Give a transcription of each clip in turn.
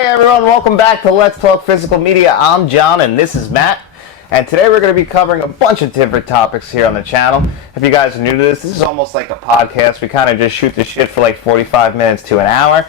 Hey everyone, welcome back to Let's Talk Physical Media. I'm John and this is Matt. And today we're going to be covering a bunch of different topics here on the channel. If you guys are new to this is almost like a podcast. We kind of just shoot the shit for like 45 minutes to an hour.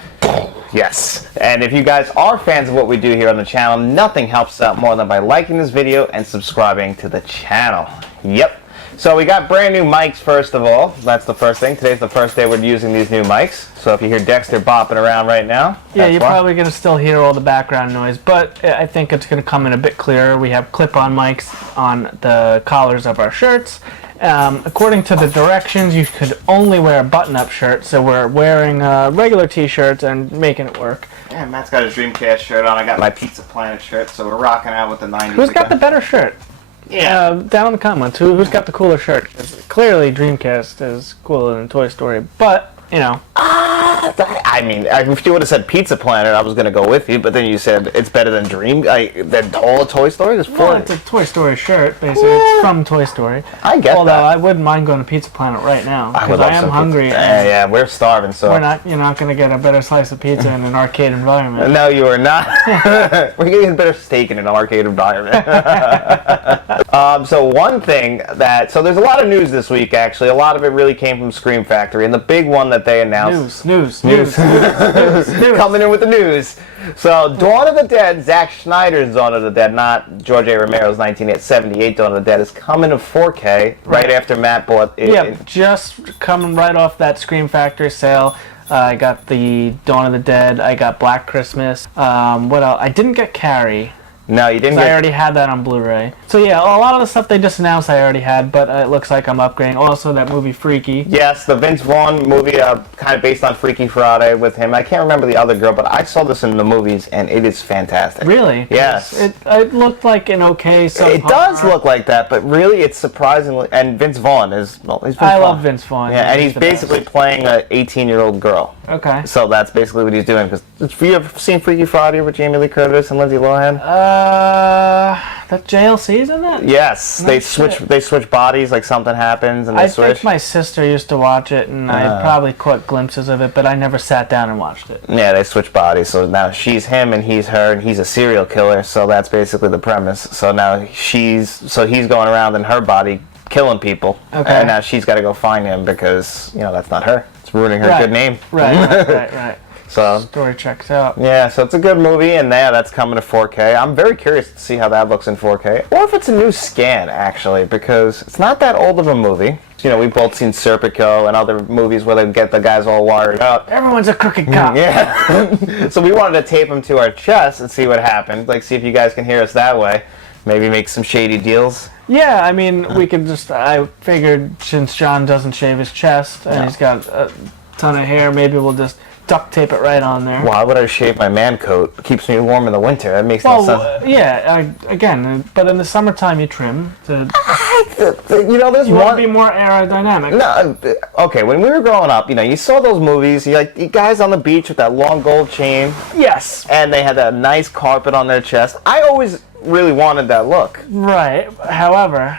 Yes. And if you guys are fans of what we do here on the channel, nothing helps out more than by liking this video and subscribing to the channel. Yep. So we got brand new mics first of all. That's the first thing. Today's the first day we're using these new mics. So if you hear Dexter bopping around right now, yeah, you're probably going to still hear all the background noise, but I think it's going to come in a bit clearer. We have clip-on mics on the collars of our shirts. According to the directions, you could only wear a button-up shirt, so we're wearing regular t-shirts and making it work. Yeah, Matt's got his Dreamcast shirt on. I got my Pizza Planet shirt, so we're rocking out with the 90s. Who's got the better shirt? Yeah. Down in the comments, who's got the cooler shirt? Clearly, Dreamcast is cooler than Toy Story, but, you know. I mean, if you would have said Pizza Planet, I was going to go with you, but then you said it's better than than all of Toy Story? Well, it's a Toy Story shirt, basically. It's from Toy Story. I get Although that. I wouldn't mind going to Pizza Planet right now, because I am hungry. Yeah, we're starving, so. You're not going to get a better slice of pizza in an arcade environment. No, you are not. We're going to get a better steak in an arcade environment. So one thing so there's a lot of news this week, actually. A lot of it really came from Scream Factory, and the big one that they announced. News. Coming in with the news. So, Dawn of the Dead, Zack Snyder's Dawn of the Dead, not George A. Romero's 1978 Dawn of the Dead, is coming to 4K right after Matt bought it. Yeah, just coming right off that Scream Factory sale. I got the Dawn of the Dead. I got Black Christmas. What else? I didn't get Carrie. No, you didn't. I already had that on Blu-ray. So yeah, a lot of the stuff they just announced I already had, but it looks like I'm upgrading. Also, that movie Freaky. Yes, the Vince Vaughn movie, kind of based on Freaky Friday with him. I can't remember the other girl, but I saw this in the movies, and it is fantastic. Really? Yes. It looked like an okay subpar. It does look like that, but really, it's surprisingly. And Vince Vaughn is. Well, he's Vince Vaughn. I love Vince Vaughn. Yeah, and he's basically playing an 18-year-old girl. Okay. So that's basically what he's doing. Because you ever seen Freaky Friday with Jamie Lee Curtis and Lindsay Lohan? That JLC's in it? Yes, they switch bodies, like something happens and they switch. I think my sister used to watch it, and I probably caught glimpses of it, but I never sat down and watched it. Yeah, they switch bodies, so now she's him and he's her, and he's a serial killer, so that's basically the premise. So now he's going around in her body killing people, and now she's got to go find him because, that's not her. It's ruining her good name. Right. So story checks out. Yeah, so it's a good movie, and that's coming to 4K. I'm very curious to see how that looks in 4K, or if it's a new scan, actually, because it's not that old of a movie. We've both seen Serpico and other movies where they get the guys all wired up. Everyone's a crooked cop. Yeah. So we wanted to tape them to our chest and see what happened, see if you guys can hear us that way. Maybe make some shady deals. Yeah, I mean, we could I figured since John doesn't shave his chest, and he's got a ton of hair, maybe we'll just duct tape it right on there. Why would I shave my man coat? It keeps me warm in the winter. That makes no sense. But in the summertime you trim to. There's you want to be more aerodynamic. No, okay. When we were growing up, you saw those movies. You guys on the beach with that long gold chain. Yes. And they had that nice carpet on their chest. I always really wanted that look. Right. However,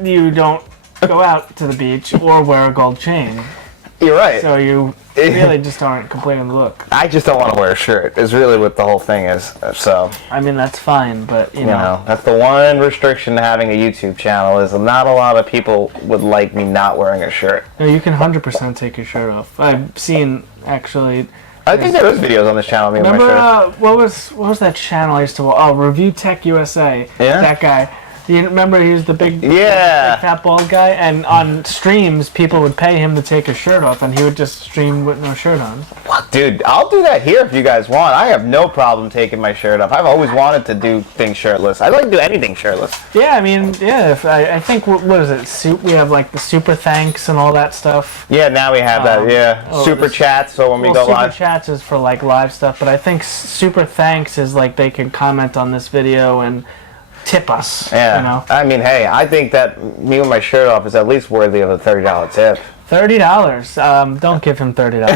you don't go out to the beach or wear a gold chain. You're right. So you really just aren't completing the look. I just don't want to wear a shirt, is really what the whole thing is. So I mean, that's fine, but you know. That's the one restriction to having a YouTube channel is not a lot of people would like me not wearing a shirt. No, you can 100% take your shirt off. I've seen, actually. I think there was videos on this channel of me with my shirt. What was that channel I used to watch? Oh, Review Tech USA. Yeah? That guy. You remember he was the big fat bald guy, and on streams people would pay him to take his shirt off, and he would just stream with no shirt on. What, dude? I'll do that here if you guys want. I have no problem taking my shirt off. I've always wanted to do things shirtless. I'd like to do anything shirtless. Yeah, I mean, I think what is it? We have the super thanks and all that stuff. Yeah, now we have that. Yeah, super chats. So when we go live, super chats is for live stuff, but I think super thanks is they can comment on this video and tip us. Yeah. I mean, hey, I think that me with my shirt off is at least worthy of a $30 tip. $30. Don't give him $30.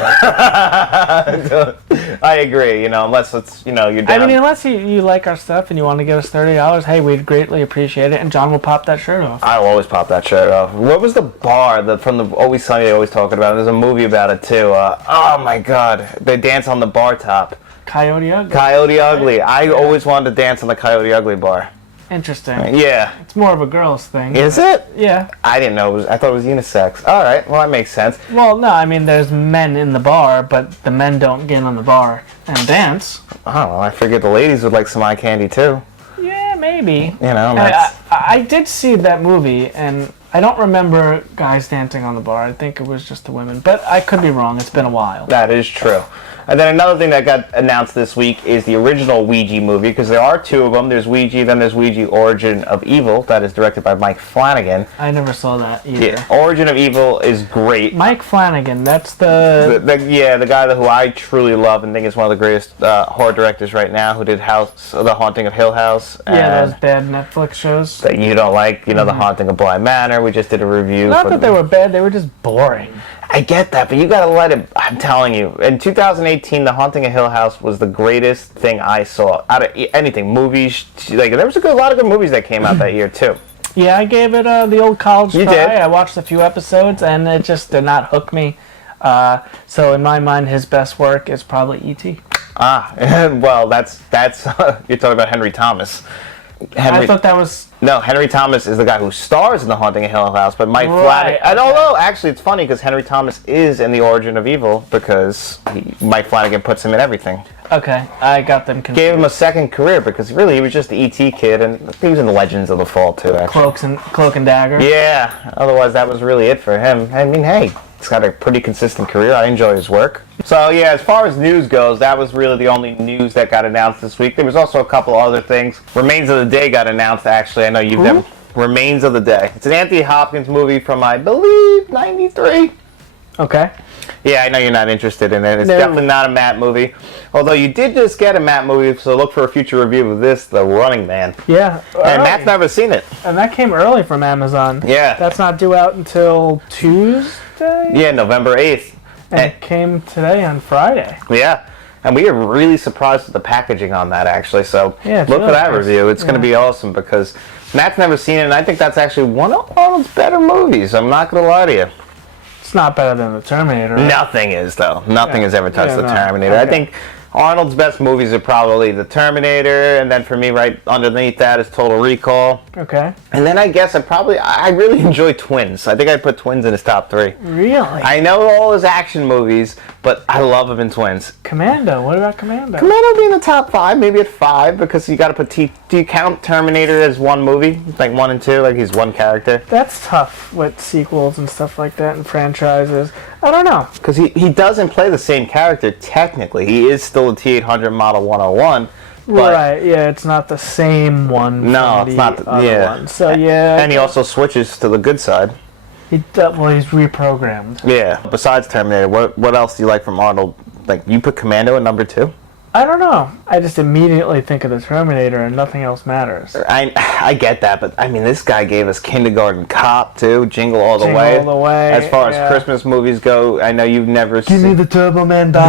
I agree. Unless it's you're down. I mean, unless you like our stuff and you want to give us $30, hey, we'd greatly appreciate it, and John will pop that shirt off. I will always pop that shirt off. What was the bar from the Always Sunny they always talking about? There's a movie about it too. Oh my God, they dance on the bar top. Coyote Ugly. Coyote Ugly. I always wanted to dance on the Coyote Ugly bar. Interesting. Yeah. It's more of a girl's thing. Is it? Yeah. I didn't know. I thought it was unisex. All right. Well, that makes sense. Well, no, I mean, there's men in the bar, but the men don't get on the bar and dance. Oh, I figured the ladies would like some eye candy too. Yeah, maybe. You know, that's... I did see that movie, and I don't remember guys dancing on the bar. I think it was just the women, but I could be wrong. It's been a while. That is true. And then another thing that got announced this week is the original Ouija movie, because there are two of them. There's Ouija, then there's Ouija Origin of Evil, that is directed by Mike Flanagan. I never saw that either. Yeah, Origin of Evil is great. Mike Flanagan, that's the the guy who I truly love and think is one of the greatest horror directors right now, who did The Haunting of Hill House. Yeah, those bad Netflix shows. That you don't like, The Haunting of Bly Manor. We just did a review. Not that they were bad, they were just boring. I get that, but you gotta let it. I'm telling you, in 2018, The Haunting of Hill House was the greatest thing I saw out of anything. Movies, like there was a lot of good movies that came out that year too. Yeah, I gave it the old college try. You did. I watched a few episodes, and it just did not hook me. So in my mind, his best work is probably E.T. Well, that's you're talking about Henry Thomas. I thought that was... No, Henry Thomas is the guy who stars in The Haunting of Hill House, but Mike Right, Flanagan... okay. And although, actually, it's funny because Henry Thomas is in The Origin of Evil because Mike Flanagan puts him in everything. Okay, I got them confused. Gave him a second career because really he was just the E.T. kid, and he was in Legends of the Fall, too, actually. Cloak and Dagger. Yeah, otherwise that was really it for him. I mean, hey, he's got a pretty consistent career. I enjoy his work. So, yeah, as far as news goes, that was really the only news that got announced this week. There was also a couple other things. Remains of the Day got announced, actually. I know you've never... Remains of the Day. It's an Anthony Hopkins movie from, I believe, 93. Okay. Yeah, I know you're not interested in it. It's definitely not a Matt movie. Although you did just get a Matt movie, so look for a future review of this, The Running Man. Yeah. And Matt's never seen it. And that came early from Amazon. Yeah. That's not due out until Tuesday? Yeah, November 8th. And it came today on Friday. Yeah. And we are really surprised with the packaging on that, actually. So yeah, look really for that nice. review. It's going to be awesome because Matt's never seen it, and I think that's actually one of Arnold's better movies. I'm not going to lie to you. It's not better than The Terminator. Right? Nothing is, though. Nothing has ever touched The Terminator. Okay. I think Arnold's best movies are probably The Terminator, and then for me, right underneath that is Total Recall. Okay. And then I guess I really enjoy Twins. I think I'd put Twins in his top 3. Really? I know all his action movies, but I love him in Twins. Commando. What about Commando? Commando would be in the top 5, maybe at 5, because you got to put do you count Terminator as one movie, like 1 and 2, like he's one character? That's tough with sequels and stuff like that and franchises. I don't know. Because he doesn't play the same character technically. He is still a T-800 Model 101. But right, yeah, it's not the same one. No, from it's the not. other one. So yeah. And he also switches to the good side. He's reprogrammed. Yeah. Besides Terminator, what else do you like from Arnold? Like you put Commando at number 2? I don't know. I just immediately think of the Terminator and nothing else matters. I get that, but I mean, this guy gave us Kindergarten Cop too, Jingle All the Way. Jingle All the Way. As far as Christmas movies go, I know you've never Give me the Turbo Man doll.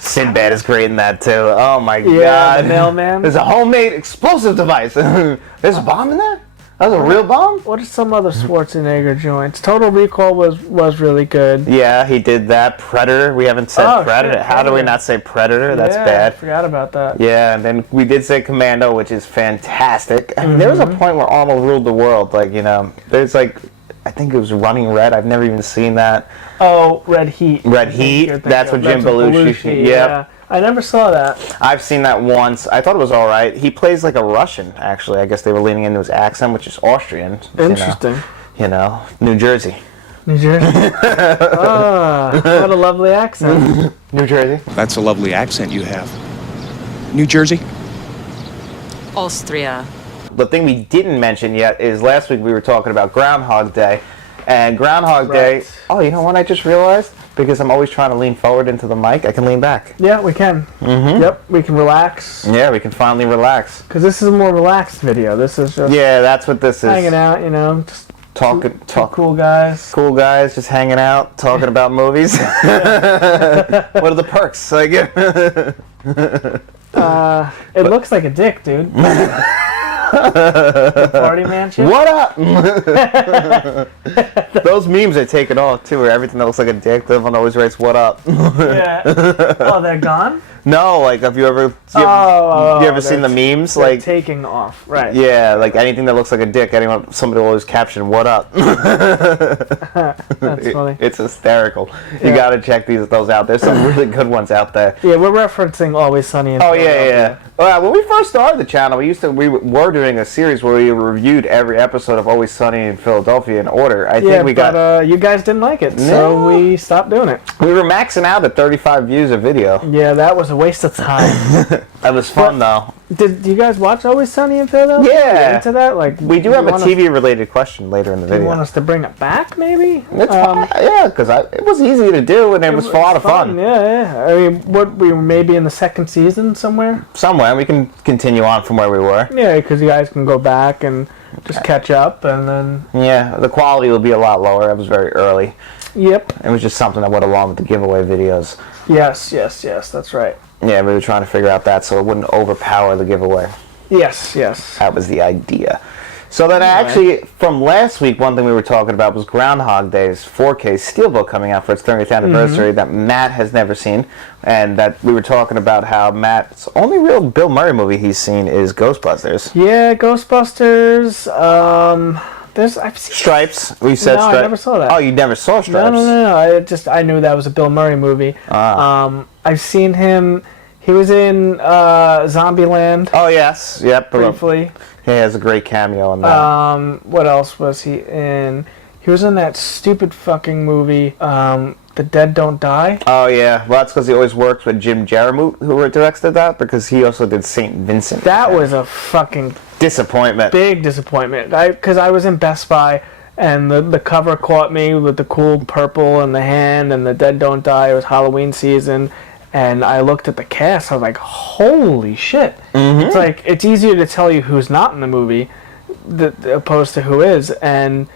Sinbad is great in that too. Oh my yeah, god. The Mailman. There's a homemade explosive device. There's a bomb in there? That was a real bomb? What are some other Schwarzenegger joints? Total Recall was really good. Yeah, he did that. Predator. We haven't said Predator. Shit, How do we not say Predator? That's bad. I forgot about that. Yeah, and then we did say Commando, which is fantastic. I mean, there was a point where Arnold ruled the world. Like, there's like, I think it was Running Red. I've never even seen that. Oh, Red Heat. Red Heat. That's what Jim Belushi. Yeah. I never saw that. I've seen that once. I thought it was all right. He plays like a Russian, actually. I guess they were leaning into his accent, which is Austrian. Interesting. New Jersey. New Jersey. What a lovely accent. New Jersey. That's a lovely accent you have. New Jersey? Austria. The thing we didn't mention yet is last week we were talking about Groundhog Day. And Groundhog Day... Oh, you know what I just realized? Because I'm always trying to lean forward into the mic, I can lean back. Yeah, we can. Mm-hmm. Yep, we can relax. Yeah, we can finally relax. Because this is a more relaxed video. This is just... Yeah, that's what this is. Hanging out, just... Talk. Cool guys. Cool guys, just hanging out, talking about movies. What are the perks? It looks like a dick, dude. The party mansion? What up? Those memes are taken off too, where everything that looks like a dick, the one always writes "What up?" Yeah. Oh, they're gone? No, like have you ever seen the memes? They're Like taking off, right? yeah, like anything that looks like a dick, somebody will always caption "What up?" That's funny. It's hysterical. You gotta check those out. There's some really good ones out there. Yeah, we're referencing Always Sunny in Philadelphia. Well, when we first started the channel, we were doing a series where we reviewed every episode of Always Sunny in Philadelphia in order. I think we got. You guys didn't like it, so we stopped doing it. We were maxing out at 35 views a video. Yeah, that was a waste of time. That was fun though. Did you guys watch Always Sunny in Philadelphia? Yeah. Into that, like We do have a TV-related question later in the video. You want us to bring it back, maybe? It's fine. Yeah, because it was easy to do and it was a lot of fun. Yeah. I mean, we were maybe in the second season somewhere. Somewhere we can continue on from where we were. Yeah, because you guys can go back and just catch up, and then. Yeah, the quality will be a lot lower. It was very early. Yep. It was just something that went along with the giveaway videos. Yes, that's right. Yeah, we were trying to figure out that so it wouldn't overpower the giveaway. Yes. That was the idea. So then actually, from last week, one thing we were talking about was Groundhog Day's 4k's Steelbook coming out for its 30th anniversary that Matt has never seen. And that we were talking about how Matt's only real Bill Murray movie he's seen is Ghostbusters. Yeah, Ghostbusters. I've seen Stripes. We said No, Stripes. I never saw that. Oh, you never saw Stripes? No. I knew that was a Bill Murray movie. I've seen him. He was in Zombieland. Oh, yes. Yep. Briefly. He has a great cameo in that. What else was he in? He was in that stupid fucking movie, The Dead Don't Die. Oh, yeah. Well, that's because he always works with Jim Jarmusch, who directed that, because he also did St. Vincent. That was a fucking disappointment. Big disappointment. Because I was in Best Buy, and the cover caught me with the cool purple in the hand, and The Dead Don't Die. It was Halloween season. And I looked at the cast, I was like, holy shit. Mm-hmm. It's like, it's easier to tell you who's not in the movie opposed to who is. And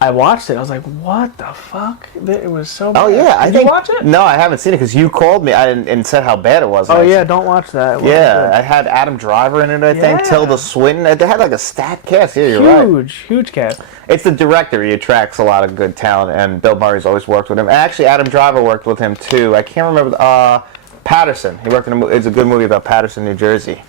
I watched it, I was like, what the fuck? It was so bad. Oh, yeah. Did you watch it? No, I haven't seen it because you called me and said how bad it was. Oh, yeah, don't watch that. Yeah, I had Adam Driver in it, I think. Tilda Swinton. They had like a stacked cast. Yeah, you're right. Huge cast. It's the director. He attracts a lot of good talent, and Bill Murray's always worked with him. Actually, Adam Driver worked with him, too. I can't remember. Patterson. He worked in it's a good movie about Patterson, New Jersey.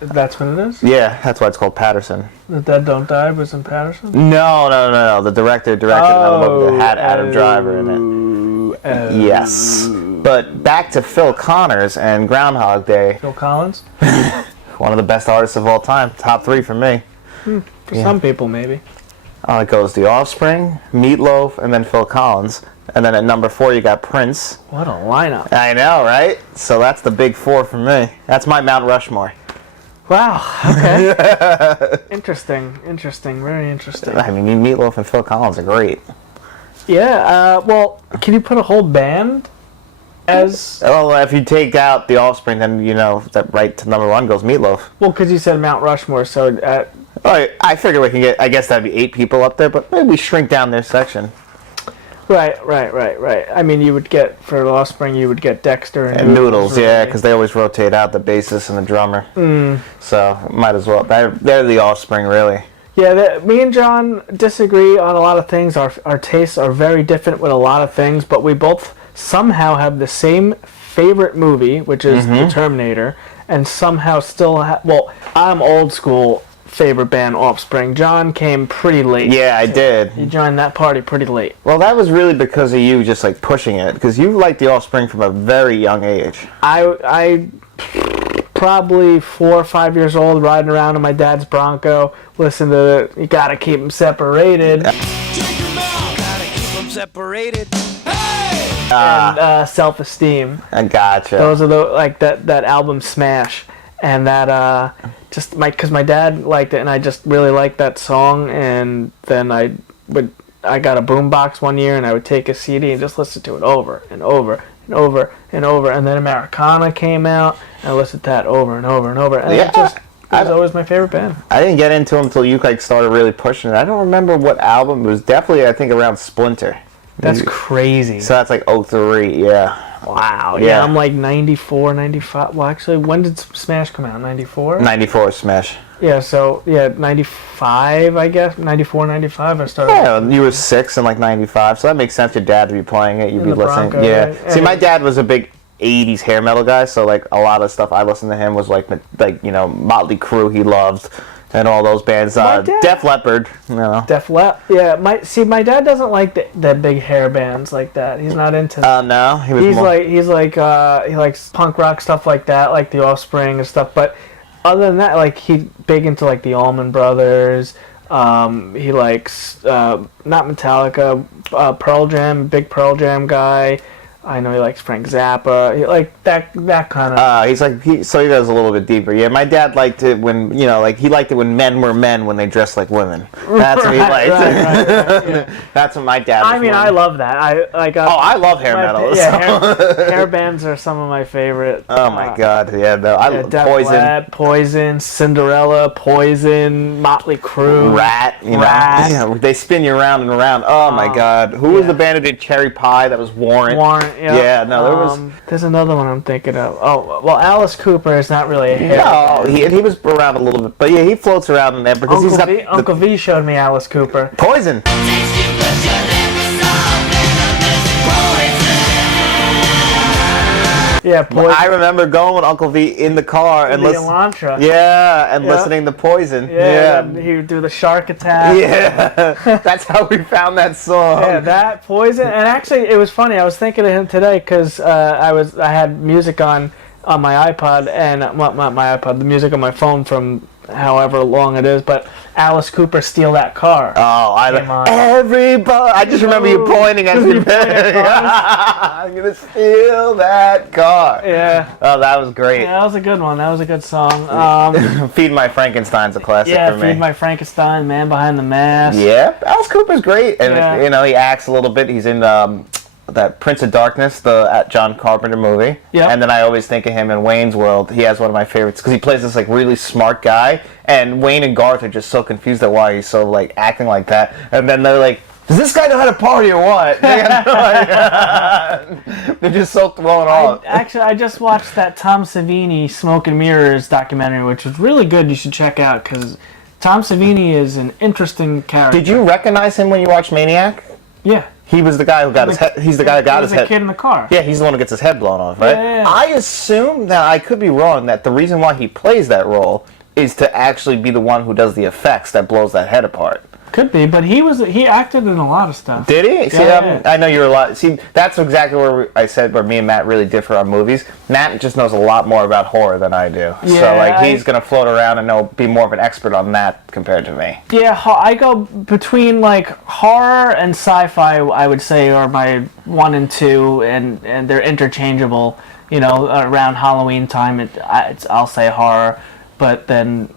That's what it is? Yeah, that's why it's called Patterson. The Dead Don't Die was in Patterson? No. The director directed another movie that had Adam Driver in it. Yes. But back to Phil Connors and Groundhog Day. Phil Collins? One of the best artists of all time. Top 3 for me. For some people, maybe. It goes The Offspring, Meatloaf, and then Phil Collins. And then at number 4, you got Prince. What a lineup. I know, right? So that's the big 4 for me. That's my Mount Rushmore. Wow, okay. Interesting, very interesting. I mean, Meatloaf and Phil Collins are great. Yeah, well, can you put a whole band as... Well, if you take out The Offspring, then, that right to number 1 goes Meatloaf. Well, because you said Mount Rushmore, so... I figure we can get, I guess that'd be 8 people up there, but maybe we shrink down their section. Right. I mean, you would get, for The Offspring, you would get Dexter and Noodles, really. Yeah, because they always rotate out the bassist and the drummer. So, might as well. They're The Offspring, really. Yeah, me and John disagree on a lot of things. Our tastes are very different with a lot of things, but we both somehow have the same favorite movie, which is The Terminator, and somehow still well, I'm old school favorite band Offspring. John came pretty late. Yeah, I did. You joined that party pretty late. Well, that was really because of you just like pushing it, because you liked the Offspring from a very young age. I probably 4 or 5 years old, riding around in my dad's Bronco, listen to You Gotta Keep Them Separated. Gotta keep them separated. And Self-Esteem. I gotcha. Those are that album smash, and that because my dad liked it, and I just really liked that song, and then I got a boombox one year, and I would take a CD and just listen to it over and over and over and over, and then Americana came out, and I listened to that over and over and over, and it was always my favorite band. I didn't get into them until you started really pushing it. I don't remember what album. It was definitely, I think, around Splinter. That's crazy. So that's like 03, yeah. Wow. Yeah. Yeah, I'm like 94, 95. Well, actually, when did Smash come out? 94? 94 Smash. Yeah, so, 95, I guess. 94, 95, I started. Yeah, you were 6 in like 95, so that makes sense. Your dad would be playing it. You'd be the listening. Bronco, Yeah. right? See, my dad was a big 80s hair metal guy, so like a lot of stuff I listened to him was like Motley Crue he loved. And all those bands, dad- Def Leppard, Def Leppard. Yeah, my dad doesn't like the big hair bands like that. He's not into that. No, he was He likes punk rock stuff like that, like the Offspring and stuff. But other than that, like he's big into like the Allman Brothers. He likes not Metallica, Pearl Jam, big Pearl Jam guy. I know he likes Frank Zappa. He like that kind of. So he goes a little bit deeper. Yeah, my dad liked it when he liked it when men were men when they dressed like women. That's what he liked. Right, yeah. That's what my dad. I mean, I love that. I love hair metal. Yeah, hair bands are some of my favorite. Oh my god, yeah, no, I love Def Poison, Leppard, Poison, Cinderella, Poison, Motley Crue, Rat. Rat. Yeah, they spin you around and around. Oh my god, who was the band who did Cherry Pie? That was Warrant. Yeah, no, there was. There's another one I'm thinking of. Oh, well, Alice Cooper is not really a hair. No, he was around a little bit, but yeah, he floats around in there because he's got Uncle V showed me Alice Cooper. Poison. Yeah, Poison. I remember going with Uncle V in the car and the listening. Elantra. Yeah, and listening to Poison. Yeah, and he would do the shark attack. Yeah, that's how we found that song. Yeah, that Poison, and actually, it was funny. I was thinking of him today because I had music on my iPod and not my iPod, the music on my phone from however long it is, but Alice Cooper, Steal That Car. Oh, everybody! I just remember you pointing at me. I'm gonna steal that car. Yeah. Oh, that was great. Yeah, that was a good one. That was a good song. Feed My Frankenstein's a classic for me. Feed My Frankenstein, Man Behind the Mask. Yeah, Alice Cooper's great, and he acts a little bit. He's in that Prince of Darkness, the John Carpenter movie. Yeah. And then I always think of him in Wayne's World. He has one of my favorites because he plays this like really smart guy, and Wayne and Garth are just so confused at why he's so like acting like that. And then they're like, "Does this guy know how to party or what?" They have no idea. They're just so thrown off. I just watched that Tom Savini Smoke and Mirrors documentary, which was really good. You should check out because Tom Savini is an interesting character. Did you recognize him when you watched Maniac? Yeah. He was the guy who got his head. He's the guy who got his head. He was a kid in the car. Yeah, he's the one who gets his head blown off, right? Yeah. I assume that I could be wrong. That the reason why he plays that role is to actually be the one who does the effects that blows that head apart. Could be, but he acted in a lot of stuff. Did he? See, I know you're a lot. See, that's exactly where I said where me and Matt really differ on movies. Matt just knows a lot more about horror than I do. Yeah, so like he's gonna float around and be more of an expert on that compared to me. Yeah, I go between like horror and sci-fi. I would say are my 1 and 2, and they're interchangeable. You know, around Halloween time, I'll say horror, but then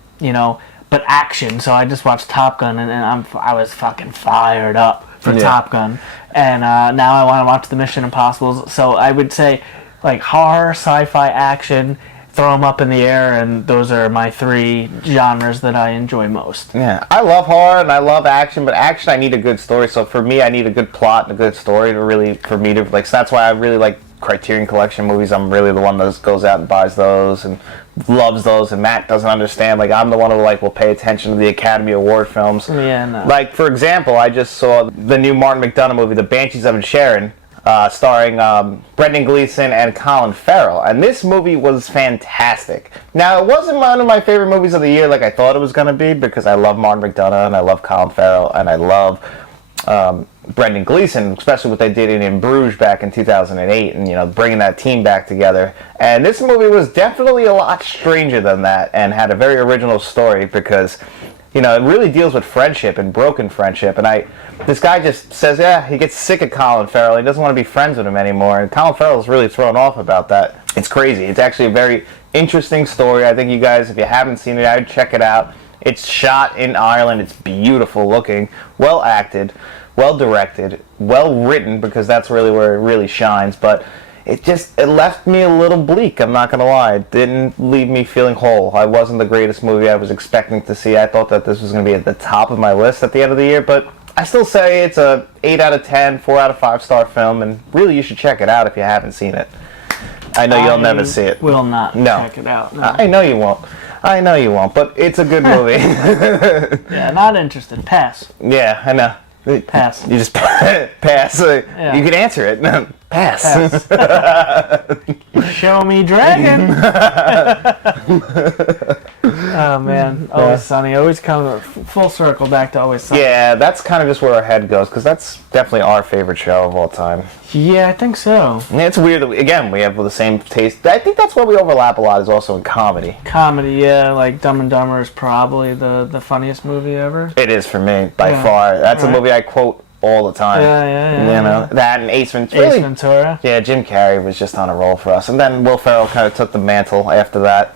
but action. So I just watched Top Gun, and I was fucking fired up for Top Gun, and now I want to watch the Mission Impossibles. So I would say like horror, sci-fi, action. Throw them up in the air, and those are my 3 genres that I enjoy most. Yeah, I love horror and I love action, but action I need a good story. So for me, I need a good plot and a good story for me to like. So that's why I really like Criterion Collection movies. I'm really the one that goes out and buys those and loves those, and Matt doesn't understand. Like, I'm the one who will pay attention to the Academy Award films. Yeah, no. Like, for example, I just saw the new Martin McDonagh movie, The Banshees of Inisherin, starring Brendan Gleeson and Colin Farrell, and this movie was fantastic. Now, it wasn't one of my favorite movies of the year like I thought it was going to be, because I love Martin McDonagh and I love Colin Farrell and I love Brendan Gleeson, especially what they did in Bruges back in 2008, and bringing that team back together. And this movie was definitely a lot stranger than that, and had a very original story because, it really deals with friendship and broken friendship. And this guy just says, he gets sick of Colin Farrell. He doesn't want to be friends with him anymore. And Colin Farrell's really thrown off about that. It's crazy. It's actually a very interesting story. I think you guys, if you haven't seen it, I'd check it out. It's shot in Ireland. It's beautiful looking, well acted, well directed, well written, because that's really where it really shines. But it left me a little bleak, I'm not going to lie. It didn't leave me feeling whole. It wasn't the greatest movie I was expecting to see. I thought that this was going to be at the top of my list at the end of the year, but I still say it's a 8 out of 10, 4 out of 5 star film, and really you should check it out if you haven't seen it. I know you'll never see it. Will not check it out. No. I know you won't. I know you won't, but it's a good movie. Yeah, not interested. Pass. Yeah, I know. Pass. You just pass. Yeah. You can answer it. Pass. Show me dragon. Oh man, Always Sunny. Always come full circle back to Always Sunny. Yeah, that's kind of just where our head goes, because that's definitely our favorite show of all time. Yeah, I think so. And it's weird that, again, we have the same taste. I think that's where we overlap a lot, is also in comedy. Comedy, yeah, like Dumb and Dumber is probably the funniest movie ever. It is for me, by far. That's a movie I quote all the time. Yeah. You know, that and Ace Ventura. Ace Ventura. Yeah, Jim Carrey was just on a roll for us. And then Will Ferrell kind of took the mantle after that.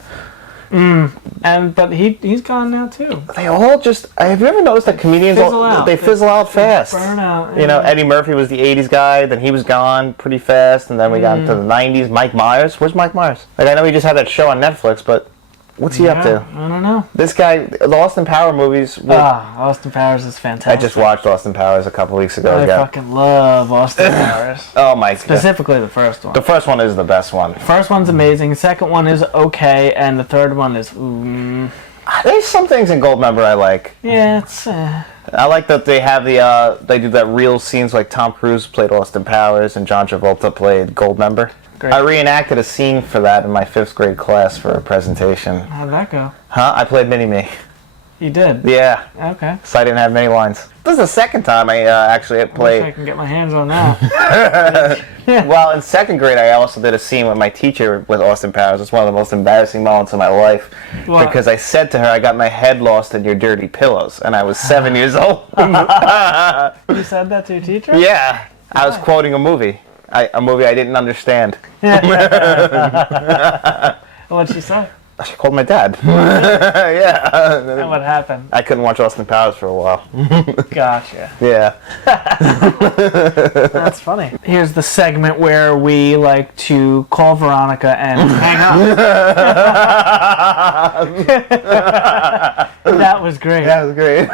But he's gone now too. They all just... Have you ever noticed that comedians... They fizzle out fast. Burn out. Yeah. You know, Eddie Murphy was the 80s guy, then he was gone pretty fast, and then we got into the 90s. Mike Myers. Where's Mike Myers? Like, I know he just had that show on Netflix, but what's he up to? I don't know. This guy... The Austin Power movies... Austin Powers is fantastic. I just watched Austin Powers a couple weeks ago. I fucking love Austin Powers. Oh my god. Specifically the first one. The first one is the best one. First one's amazing. The second one is okay, and the third one is There's some things in Goldmember I like. yeah, it's I like that they have they do that real scenes, like Tom Cruise played Austin Powers and John Travolta played Goldmember. great. I reenacted a scene for that in my 5th grade class for a presentation. How'd that go? Huh? I played Mini-Me. You did? Yeah. Okay. So I didn't have many lines. This is the second time I actually Wish I played. can get my hands on that. Well, in 2nd grade, I also did a scene with my teacher with Austin Powers. It's one of the most embarrassing moments of my life. What? Because I said to her, I got my head lost in your dirty pillows. And I was 7 years old. You said that to your teacher? Yeah. I was quoting a movie. A movie I didn't understand. What'd she say? She called my dad. Yeah. And what happened? I couldn't watch Austin Powers for a while. Gotcha. Yeah. That's funny. Here's the segment where we like to call Veronica and hang up. That was great. That was great.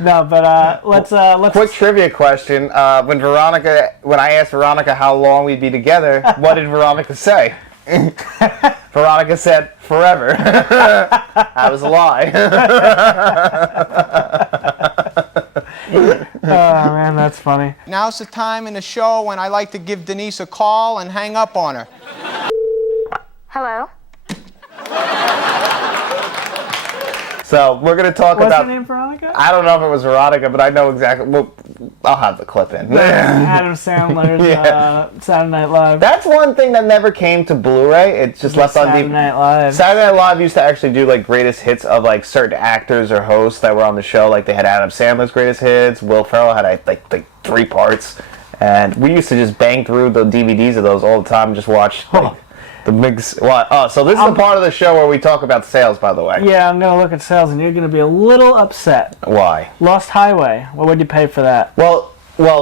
No, but let's Quick trivia question. When I asked Veronica how long we'd be together, what did Veronica say? Veronica said, forever. That was a lie. Oh man, that's funny. Now's the time in the show when I like to give Denise a call and hang up on her. Hello? So we're going to talk What's about... her name, Veronica? I don't know if it was Veronica, but I know exactly... Well, I'll have the clip in. Adam Sandler's Saturday Night Live. That's one thing that never came to Blu-ray. It's just left on Saturday Night Live. Saturday Night Live used to actually do like greatest hits of like certain actors or hosts that were on the show. Like they had Adam Sandler's greatest hits. Will Ferrell had like 3 parts, and we used to just bang through the DVDs of those all the time and just watch like, the mix. What? Oh, so this is the part of the show where we talk about sales, by the way. Yeah, I'm gonna look at sales, and you're gonna be a little upset. Why? Lost Highway. What would you pay for that? Well,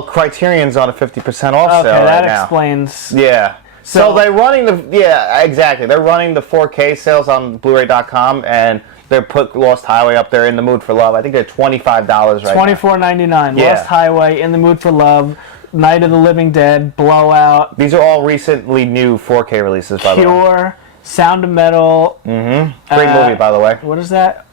Criterion's on a 50% off sale right that now. explains. Yeah. So they're running exactly. They're running the 4K sales on Blu-ray.com, and they put Lost Highway up there, In the Mood for Love. I think they're $25 right now. $24.99. Yeah. Lost Highway, In the Mood for Love, Night of the Living Dead, Blowout. These are all recently new 4K releases, by the way. Pure, Sound of Metal. Mm-hmm. Great movie, by the way. What is that?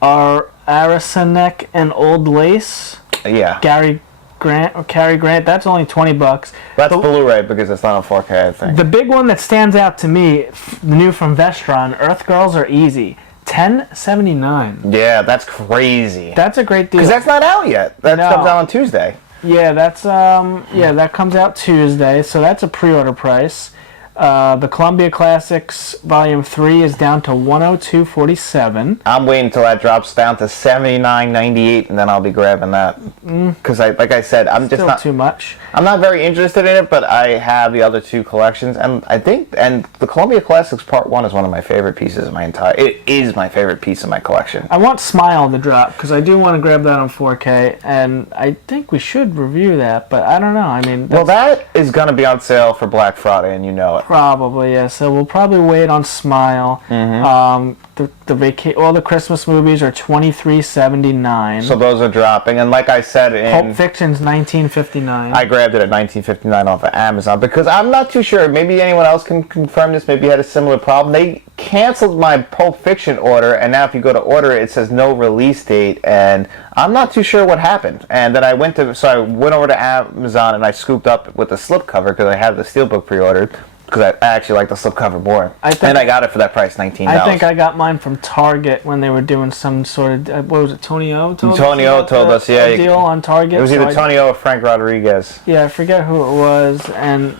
Arsenic and Old Lace. Yeah. Cary Grant. That's only $20. That's Blu-ray because it's not on 4K, I think. The big one that stands out to me, the new from Vestron, Earth Girls Are Easy. $10.79. Yeah, that's crazy. That's a great deal. Because that's not out yet. That comes out on Tuesday. Yeah, that's that comes out Tuesday, so that's a pre-order price. The Columbia Classics Volume 3 is down to $102.47. I'm waiting until that drops down to $79.98, and then I'll be grabbing that. Because, like I said, I'm just Still not too much. I'm not very interested in it, but I have the other 2 collections, and I think the Columbia Classics Part 1 is one of my favorite pieces of It is my favorite piece of my collection. I want Smile to drop because I do want to grab that on 4K, and I think we should review that, but I don't know. I mean, Well, that is going to be on sale for Black Friday, and you know it. Probably, yeah. So we'll probably wait on Smile. All the Christmas movies are $23.79. So those are dropping, and like I said, Pulp Fiction's $19.59. I grabbed it at $19.59 off of Amazon because I'm not too sure. Maybe anyone else can confirm this. Maybe you had a similar problem. They canceled my Pulp Fiction order, and now if you go to order it, it says no release date, and I'm not too sure what happened. And then I went over to Amazon and I scooped up with the slipcover because I had the Steelbook pre-ordered. Because I actually like the slipcover more. And I got it for that price, $19. I think I got mine from Target when they were doing some sort of, what was it, Tony O? Told us, yeah. Deal on Target. It was either Tony O or Frank Rodriguez. Yeah, I forget who it was. And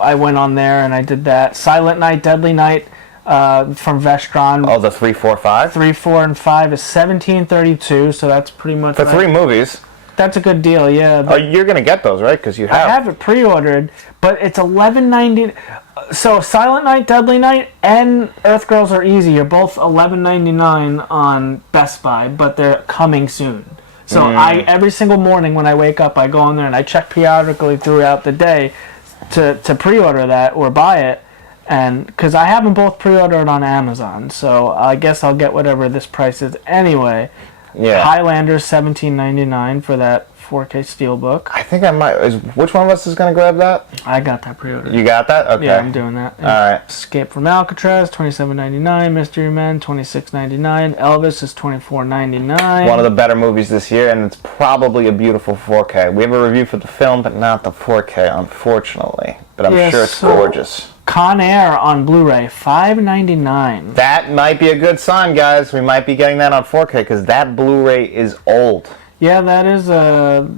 I went on there and I did that. Silent Night, Deadly Night from Vestron. Oh, the 3, 4, 5? 3, 4, and 5 is $17.32, so that's pretty much for 3 movies. That's a good deal, yeah. Oh, you're gonna get those, right? Because you have. I have it pre-ordered, but it's $11.90. So Silent Night, Deadly Night, and Earth Girls Are Easy are both $11.99 on Best Buy, but they're coming soon. So every single morning when I wake up, I go on there and I check periodically throughout the day to pre-order that or buy it, and because I have them both pre-ordered on Amazon, so I guess I'll get whatever this price is anyway. Yeah. Highlander $17.99 for that 4K Steelbook. I think I might. Which one of us is going to grab that? I got that pre-ordered. You got that? Okay. Yeah, I'm doing that. All right. Escape from Alcatraz $27.99. Mystery Men $26.99. Elvis is $24.99. One of the better movies this year, and it's probably a beautiful 4K. We have a review for the film, but not the 4K, unfortunately. But I'm sure it's gorgeous. Con Air on Blu-ray, $5.99. That might be a good sign, guys. We might be getting that on 4K because that Blu-ray is old. Yeah, that is a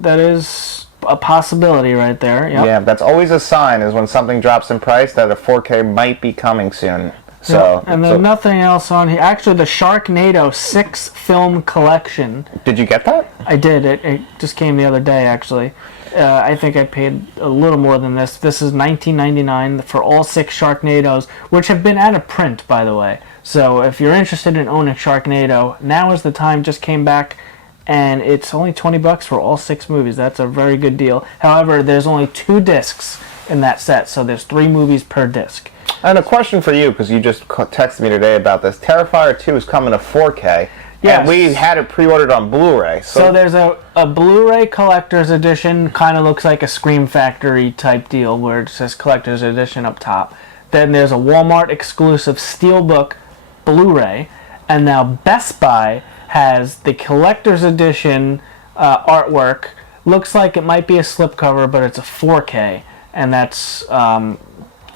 possibility right there. Yep. Yeah, that's always a sign is when something drops in price that a 4K might be coming soon. So, and there's nothing else on here. Actually, the Sharknado 6-film collection. Did you get that? I did. It just came the other day, actually. I think I paid a little more than this. This is $19.99 for all 6 Sharknadoes, which have been out of print, by the way. So if you're interested in owning Sharknado, now is the time. Just came back, and it's only $20 for all 6 movies. That's a very good deal. However, there's only 2 discs in that set, so there's 3 movies per disc. And a question for you, because you just texted me today about this. Terrifier 2 is coming to 4K. Yes. And we had it pre-ordered on Blu-ray. So there's a Blu-ray collector's edition, kind of looks like a Scream Factory type deal where it says collector's edition up top. Then there's a Walmart exclusive Steelbook Blu-ray. And now Best Buy has the collector's edition artwork. Looks like it might be a slipcover, but it's a 4K. And that's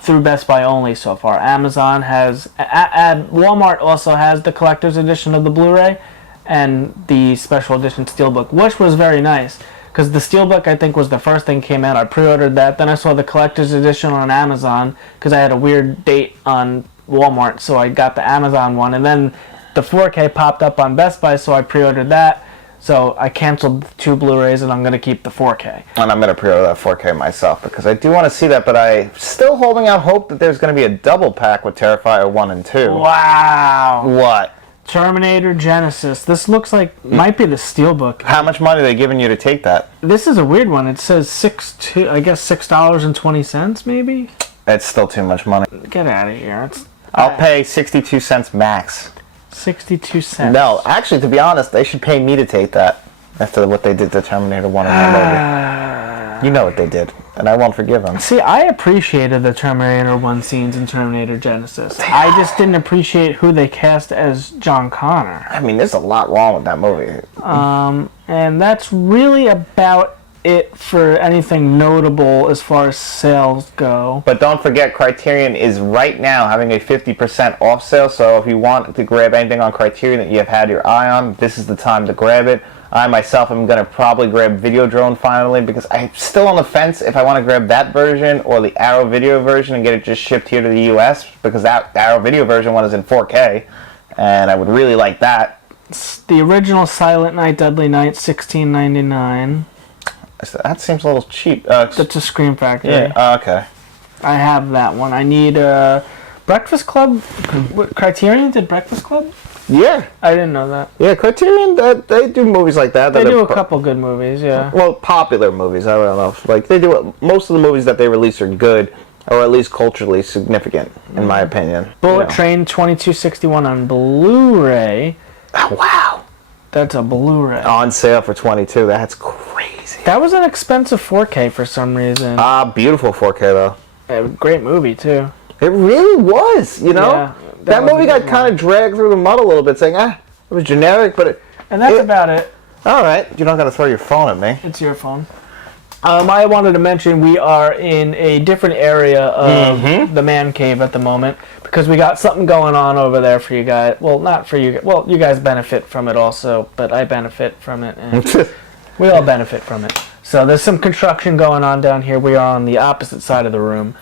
through Best Buy only so far. Amazon has, Walmart also has the collector's edition of the Blu-ray and the special edition Steelbook, which was very nice because the Steelbook I think was the first thing came out. I pre-ordered that, then I saw the collector's edition on Amazon because I had a weird date on Walmart, so I got the Amazon one, and then the 4K popped up on Best Buy, so I pre-ordered that. So I canceled 2 Blu-rays and I'm going to keep the 4K. And I'm going to pre-order that 4K myself because I do want to see that, but I'm still holding out hope that there's going to be a double pack with Terrifier 1 and 2. Wow. What? Terminator Genesis. This looks like might be the Steelbook. How much money are they giving you to take that? This is a weird one. It says $6.20 maybe? It's still too much money. Get out of here. I'll pay 62 cents max. 62 cents. No, actually, to be honest, they should pay me to take that after what they did to Terminator 1 and 1 movie. You know what they did, and I won't forgive them. See, I appreciated the Terminator 1 scenes in Terminator Genesis. I just didn't appreciate who they cast as John Connor. I mean, there's a lot wrong with that movie. And that's really about it for anything notable as far as sales go. But don't forget, Criterion is right now having a 50% off sale, so if you want to grab anything on Criterion that you have had your eye on, this is the time to grab it. I myself am going to probably grab Videodrome finally because I'm still on the fence if I want to grab that version or the Arrow Video version and get it just shipped here to the US because that Arrow Video version one is in 4K and I would really like that. It's the original Silent Night, Deadly Night, $16.99. That seems a little cheap. That's a Scream Factory. Yeah, okay. I have that one. I need Breakfast Club. Criterion did Breakfast Club? Yeah. I didn't know that. Yeah, Criterion, they do movies like that. They do a couple good movies, yeah. Well, popular movies, I don't know. Like, they do most of the movies that they release are good, or at least culturally significant, in my opinion. Bullet Train 2261 on Blu-ray. Oh, wow. That's a Blu-ray. On sale for $22. That's crazy. That was an expensive 4K for some reason. Beautiful 4K though. Great movie too. It really was, you know? Yeah, that was movie a got good kind of dragged through the mud a little bit, saying, it was generic, but And that's about it. All right, you don't got to throw your phone at me. It's your phone. I wanted to mention we are in a different area of the man cave at the moment because we got something going on over there for you guys. Well, not for you. Well, you guys benefit from it also, but I benefit from it, and we all benefit from it. So there's some construction going on down here. We are on the opposite side of the room.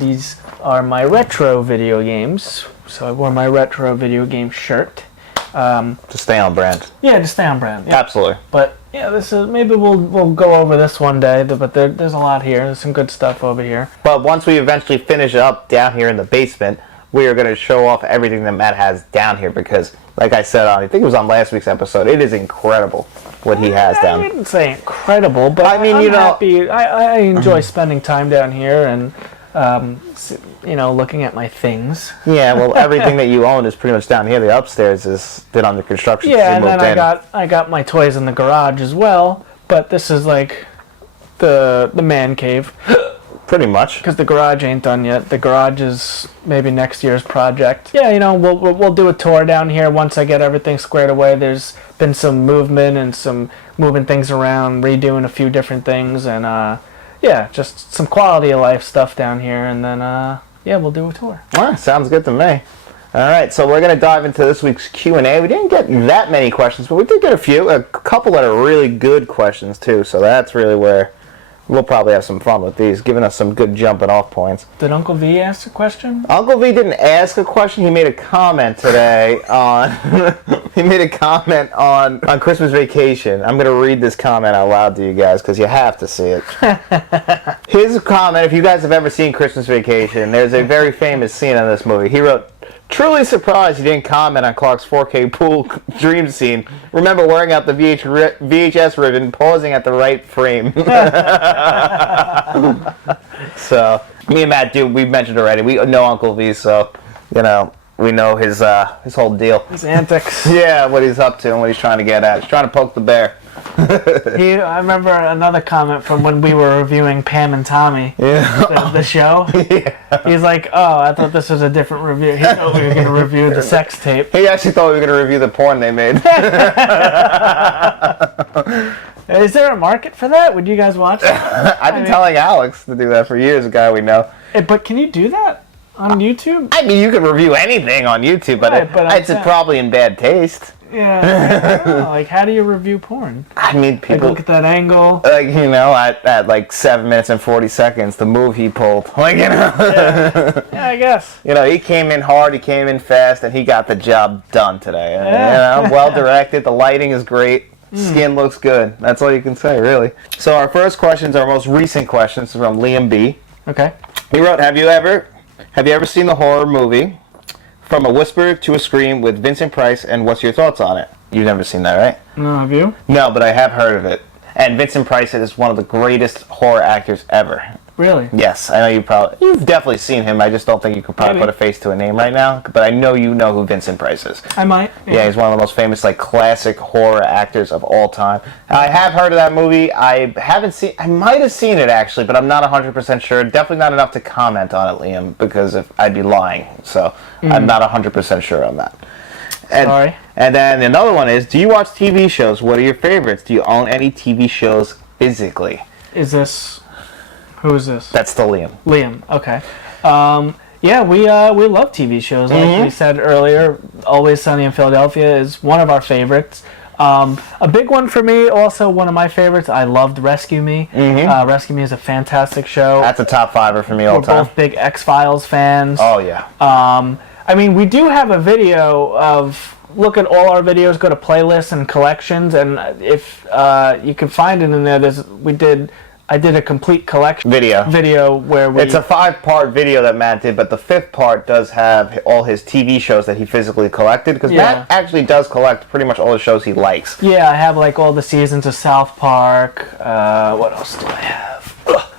These are my retro video games. So I wore my retro video game shirt. To stay on brand. Yeah, to stay on brand. Yeah. Absolutely. But yeah, this is maybe we'll go over this one day. But there's a lot here. There's some good stuff over here. But once we eventually finish up down here in the basement, we are going to show off everything that Matt has down here because, like I said, I think it was on last week's episode, it is incredible what he has down. I wouldn't say incredible, but I mean, I'm you know, happy. I enjoy spending time down here and looking at my things. Yeah, well, everything that you own is pretty much down here. The upstairs has been under construction. Yeah, and then I got my toys in the garage as well. But this is like the man cave. Pretty much. Because the garage ain't done yet. The garage is maybe next year's project. Yeah, we'll do a tour down here once I get everything squared away. There's been some movement and some moving things around, redoing a few different things, and just some quality of life stuff down here. And then we'll do a tour. All right, sounds good to me. All right, so we're going to dive into this week's Q&A. We didn't get that many questions, but we did get a couple that are really good questions too. So that's really where we'll probably have some fun with these, giving us some good jumping off points. Did Uncle V ask a question? Uncle V didn't ask a question. He made a comment today on on Christmas Vacation. I'm going to read this comment out loud to you guys because you have to see it. His comment, if you guys have ever seen Christmas Vacation, there's a very famous scene in this movie. He wrote, "Truly surprised you didn't comment on Clark's 4K pool dream scene. Remember wearing out the VHS ribbon, pausing at the right frame." So, me and Matt, we mentioned already, we know Uncle V, so, we know his whole deal. His antics. Yeah, what he's up to and what he's trying to get at. He's trying to poke the bear. I remember another comment from when we were reviewing Pam and Tommy, the show. Yeah. He's like, "Oh, I thought this was a different review. He thought we were going to review the sex tape." He actually thought we were going to review the porn they made. Is there a market for that? Would you guys watch that? I've been telling Alex to do that for years, a guy we know. But can you do that on YouTube? I mean, you can review anything on YouTube, but, it's probably in bad taste. Yeah, I don't know. Like, how do you review porn? I mean, people look at that angle. At like 7 minutes and 40 seconds, the move he pulled. Yeah, I guess. He came in hard, he came in fast, and he got the job done today. Well directed. The lighting is great. Skin looks good. That's all you can say, really. So our first questions, our most recent questions, from Liam B. Okay. He wrote, Have you ever seen the horror movie From a Whisper to a Scream with Vincent Price, and what's your thoughts on it? You've never seen that, right? No, have you? No, but I have heard of it. And Vincent Price is one of the greatest horror actors ever. Really? Yes, I know you've definitely seen him. I just don't think you could probably put a face to a name right now. But I know you know who Vincent Price is. I might. Yeah, he's one of the most famous, classic horror actors of all time. I have heard of that movie. I might have seen it actually, but I'm not 100% sure. Definitely not enough to comment on it, Liam, because I'd be lying. So I'm not 100% sure on that. Sorry. And then another one is, do you watch TV shows? What are your favorites? Do you own any TV shows physically? Who is this? That's the Liam. Liam, okay. We love TV shows. Like we said earlier, Always Sunny in Philadelphia is one of our favorites. A big one for me, also one of my favorites, I loved Rescue Me. Rescue Me is a fantastic show. That's a top fiver for me all the time. We're both big X-Files fans. Oh, yeah. We do have a video of... Look at all our videos, go to playlists and collections, and if you can find it in there, I did a complete collection video where it's a 5-part video that Matt did, but the 5th part does have all his TV shows that he physically collected, because Matt actually does collect pretty much all the shows he likes. Yeah, I have all the seasons of South Park. What else do I have?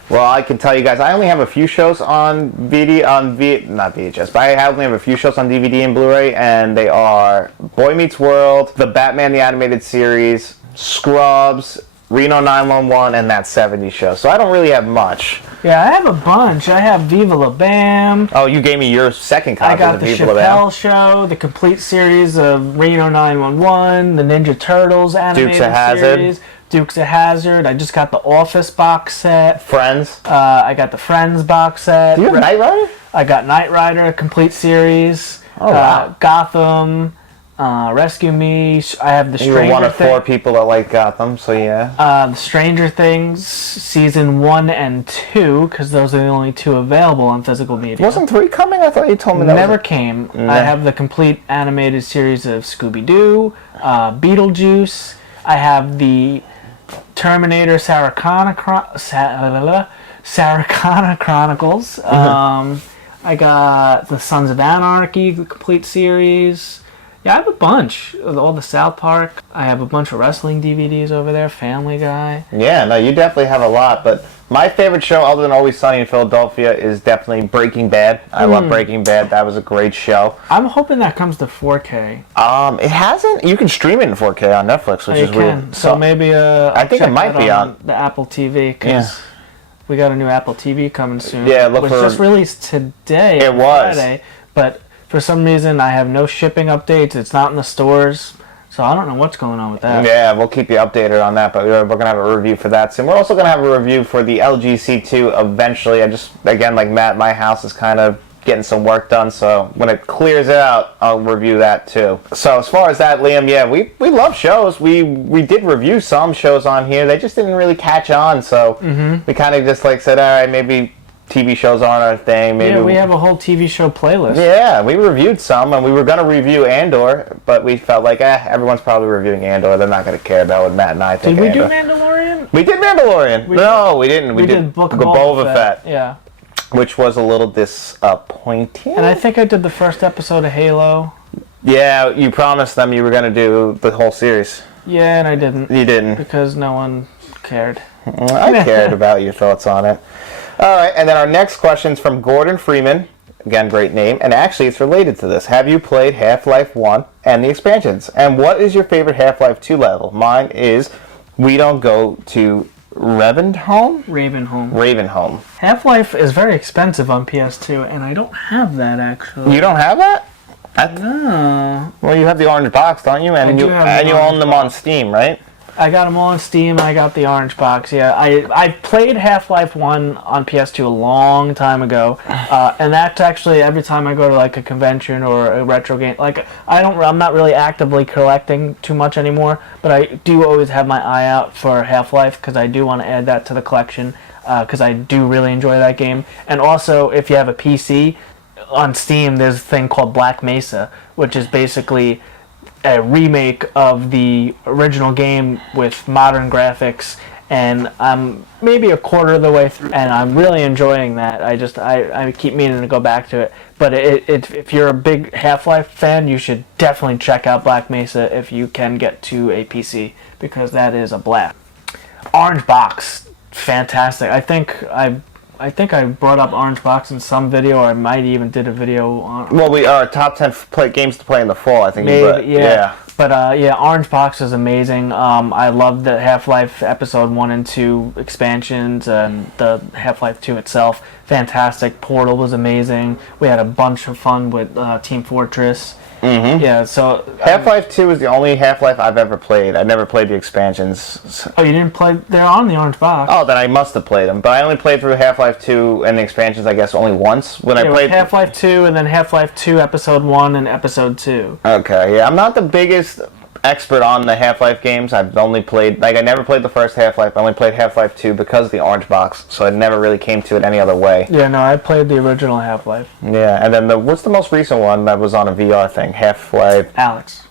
Well, I can tell you guys, I only have a few shows on not VHS, but I only have a few shows on DVD and Blu-ray, and they are Boy Meets World, the Batman the Animated Series, Scrubs, Reno 911, and that 70s show. So I don't really have much. Yeah, I have a bunch. I have Viva La Bam. Oh, you gave me your second copy I got of the Viva La Bam. Chappelle Show, the complete series of Reno 911, the Ninja Turtles animated Dukes of Hazzard. series, Dukes of Hazzard. I just got the Office box set. Friends. I got the Friends box set. Do you have Knight Rider? I got Knight Rider, complete series. Oh, wow. Gotham, Rescue Me. I have the You Stranger were one of Things. 4 people that like Gotham, so yeah. The Stranger Things season 1 and 2, because those are the only 2 available on physical media. Wasn't 3 coming? I thought you told me that Never was came. I have the complete animated series of Scooby-Doo, Beetlejuice. I have the Terminator Sarah Connor Chronicles. I got the Sons of Anarchy, the complete series. Yeah, I have a bunch. All the South Park. I have a bunch of wrestling DVDs over there. Family Guy. Yeah, no, you definitely have a lot, but my favorite show other than Always Sunny in Philadelphia is definitely Breaking Bad. I love Breaking Bad. That was a great show. I'm hoping that comes to 4K. It hasn't. You can stream it in 4K on Netflix, which is weird. So maybe I think it might be on the Apple TV, because we got a new Apple TV coming soon. Yeah, look which for just released today. It was Friday, but for some reason I have no shipping updates. It's not in the stores, so I don't know what's going on with that. Yeah, we'll keep you updated on that, but we're going to have a review for that soon. We're also going to have a review for the LG C2 eventually. Again, like Matt, my house is kind of getting some work done, so when it clears out, I'll review that too. So as far as that, Liam, yeah, we love shows. We did review some shows on here. They just didn't really catch on, so we kind of just said, all right, maybe TV shows aren't our thing. Maybe we have a whole TV show playlist. Yeah, we reviewed some, and we were going to review Andor, but we felt like, everyone's probably reviewing Andor. They're not going to care about what Matt and I think. Did we Andor. do Mandalorian? We did Mandalorian. No, we didn't. We did Book of Boba Fett. Yeah. Which was a little disappointing. And I think I did the first episode of Halo. Yeah, you promised them you were going to do the whole series. Yeah, and I didn't. You didn't. Because no one cared. I cared about your thoughts on it. All right, and then our next question is from Gordon Freeman. Again, great name. And actually, it's related to this. Have you played Half-Life 1 and the expansions? And what is your favorite Half-Life 2 level? Mine is We Don't Go to Ravenholm? Ravenholm. Half-Life is very expensive on PS2, and I don't have that, actually. You don't have that? No. Well, you have the orange box, don't you? And you own them on Steam, right? I got them all on Steam. I got the orange box. Yeah, I played Half-Life 1 on PS2 a long time ago, and that's actually every time I go to a convention or a retro game. I'm not really actively collecting too much anymore, but I do always have my eye out for Half-Life because I do want to add that to the collection because I do really enjoy that game. And also, if you have a PC on Steam, there's a thing called Black Mesa, which is basically a remake of the original game with modern graphics, and I'm maybe a quarter of the way through, and I'm really enjoying that. I keep meaning to go back to it, but if you're a big Half-Life fan, you should definitely check out Black Mesa if you can get to a PC, because that is a blast. Orange Box, fantastic. I think I brought up Orange Box in some video, or I might even did a video on. Well, we are top 10 games to play in the fall. I think. Maybe, yeah. But Orange Box is amazing. I love the Half-Life Episode 1 and 2 expansions, and the Half-Life 2 itself. Fantastic. Portal was amazing. We had a bunch of fun with Team Fortress. Mm-hmm. Yeah, so Half-Life 2 is the only Half-Life I've ever played. I never played the expansions. Oh, you didn't play? They're on the Orange Box. Oh, then I must have played them. But I only played through Half-Life 2 and the expansions, I guess, only once. When I played Half-Life 2 and then Half-Life 2 Episode 1 and Episode 2. Okay, yeah. I'm not the biggest expert on the Half-Life games. I've only played, I never played the first Half-Life. I only played Half-Life 2 because of the Orange Box, so I never really came to it any other way. Yeah, no, I played the original Half-Life. Yeah, and then what's the most recent one that was on a VR thing? Half-Life... Alex.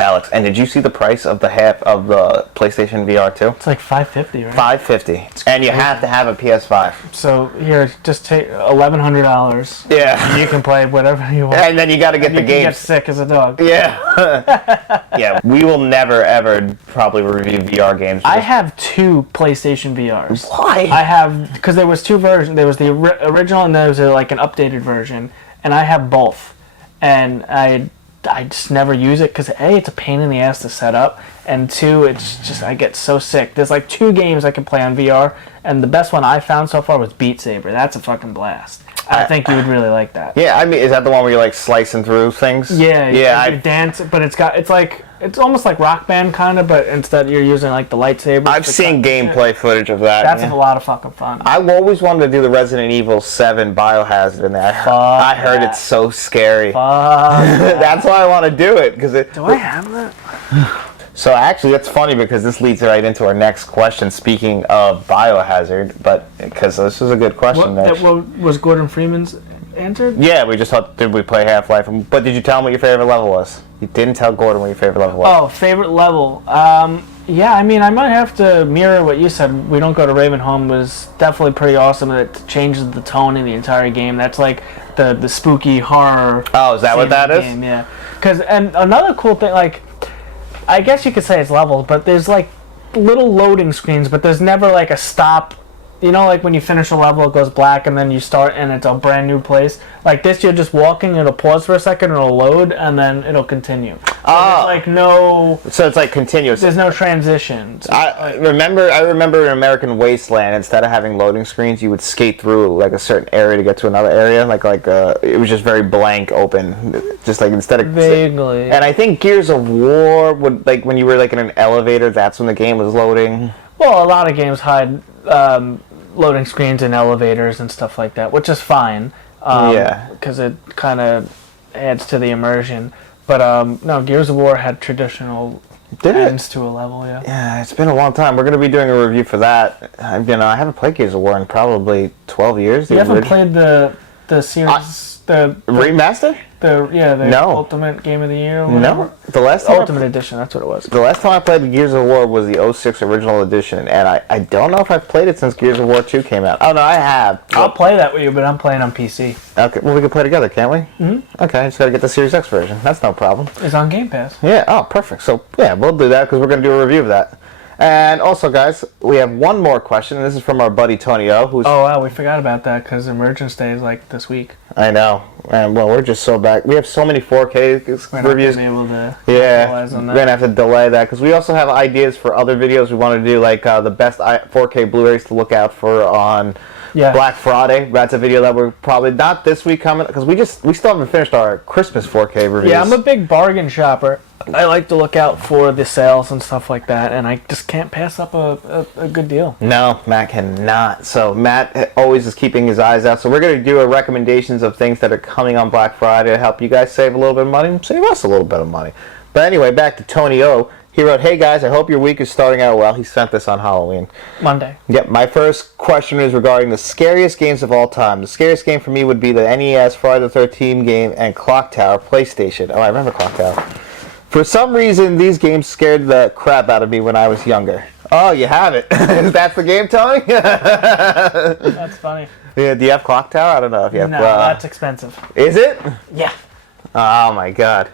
Alex, and did you see the price of the half of the PlayStation VR 2? It's like $550, right? $550, and you have to have a PS5. So here, just take $1,100. Yeah, You can play whatever you want. and then you got to get You the can games. get sick as a dog. Yeah, yeah. We will never ever probably review VR games. I have 2 PlayStation VRs. Why? I have, because there was 2 versions. There was the original and there was like an updated version, and I have both. And I just never use it because A, it's a pain in the ass to set up, and 2, it's just I get so sick. There's like 2 games I can play on VR, and the best one I found so far was Beat Saber. That's a fucking blast. I think you would really like that. Yeah, I mean, is that the one where you're like slicing through things? Yeah, yeah. you dance, but it's almost like Rock Band kind of, but instead you're using like the lightsaber. I've seen gameplay footage of that. That's yeah. a lot of fucking fun. I always wanted to do the Resident Evil 7 Biohazard in there. I heard that. it's so scary. That. That's why I want to do it because it. Do I have that? So actually, that's funny because this leads right into our next question. Speaking of Biohazard, but because this is a good question. What was Gordon Freeman's answered? Yeah, we just thought, did we play Half-Life? But did you tell him what your favorite level was? You didn't tell Gordon what your favorite level was. Oh, favorite level. Yeah, I mean, I might have to mirror what you said. We Don't Go to Ravenholm was definitely pretty awesome. It changes the tone in the entire game. That's like the spooky horror. Oh, is that what that is? Game, yeah. And another cool thing, like, I guess you could say it's levels, but there's like little loading screens, but there's never like a stop. You know, like when you finish a level, it goes black, and then you start, and it's a brand new place. Like this, you're just walking, it'll pause for a second, it'll load, and then it'll continue. So there's like no. So it's like continuous. There's no transition. So I remember in American Wasteland, instead of having loading screens, you would skate through like a certain area to get to another area. It was just very blank, open, just like instead of vaguely. And I think Gears of War would, like when you were like in an elevator, that's when the game was loading. Well, a lot of games hide loading screens in elevators and stuff like that, which is fine. Yeah. Because it kind of adds to the immersion. But no, Gears of War had traditional ends to a level, yeah. Yeah, it's been a long time. We're going to be doing a review for that. I haven't played Gears of War in probably 12 years. You haven't played the series, the remaster? The No. Ultimate Game of the Year or whatever? No. The last time Ultimate Edition, that's what it was. The last time I played Gears of War was the 06 original edition, and I don't know if I've played it since Gears of War 2 came out. Oh, no, I have. I'll play that with you, but I'm playing on PC. Okay, well, we can play together, can't we? Mm-hmm. Okay, I just got to get the Series X version. That's no problem. It's on Game Pass. Yeah, oh, perfect. So, yeah, we'll do that because we're going to do a review of that. And also, guys, we have one more question, and this is from our buddy Tony O, who's... Oh, wow, we forgot about that because Emergence Day is like this week. I know. And, well, we're just so back. We have so many 4K reviews. We're not able to capitalize on that. We're going to have to delay that because we also have ideas for other videos we want to do, like the best 4K Blu-rays to look out for on Black Friday. That's a video that we're probably not this week coming because we still haven't finished our Christmas 4K reviews. Yeah, I'm a big bargain shopper. I like to look out for the sales and stuff like that, and I just can't pass up a good deal. No, Matt cannot. So Matt always is keeping his eyes out. So we're going to do recommendations of things that are coming on Black Friday to help you guys save a little bit of money and save us a little bit of money. But anyway, back to Tony O. He wrote, "Hey guys, I hope your week is starting out well." He sent this on Halloween. Monday. Yep, my first question is regarding the scariest games of all time. The scariest game for me would be the NES, Friday the 13th game, and Clock Tower, PlayStation. Oh, I remember Clock Tower. For some reason, these games scared the crap out of me when I was younger. Oh, you have it. That's the game, Tony? That's funny. Yeah, do you have Clock Tower? I don't know if you have. No, that's expensive. Is it? Yeah. Oh, my God.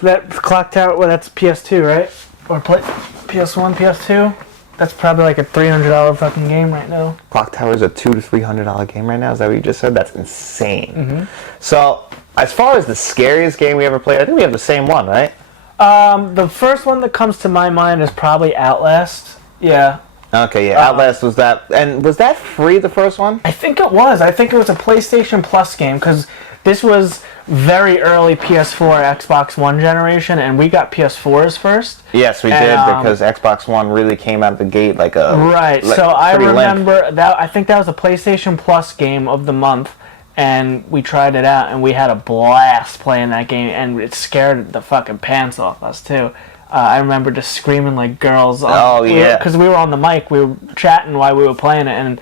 That Clock Tower, well, that's PS2, right? Or PS1, PS2? That's probably like a $300 fucking game right now. Clock Tower is a $200 to $300 game right now. Is that what you just said? That's insane. Mm-hmm. So, as far as the scariest game we ever played, I think we have the same one, right? The first one that comes to my mind is probably Outlast. Yeah. Okay, yeah. Outlast was that. And was that free, the first one? I think it was. I think it was a PlayStation Plus game because this was very early PS4, Xbox One generation, and we got PS4s first. Yes, we did because Xbox One really came out of the gate like a... Right, so I remember that. I think that was a PlayStation Plus game of the month, and we tried it out, and we had a blast playing that game, and it scared the fucking pants off us, too. I remember just screaming like girls. Oh, yeah. Because we were on the mic, we were chatting while we were playing it, and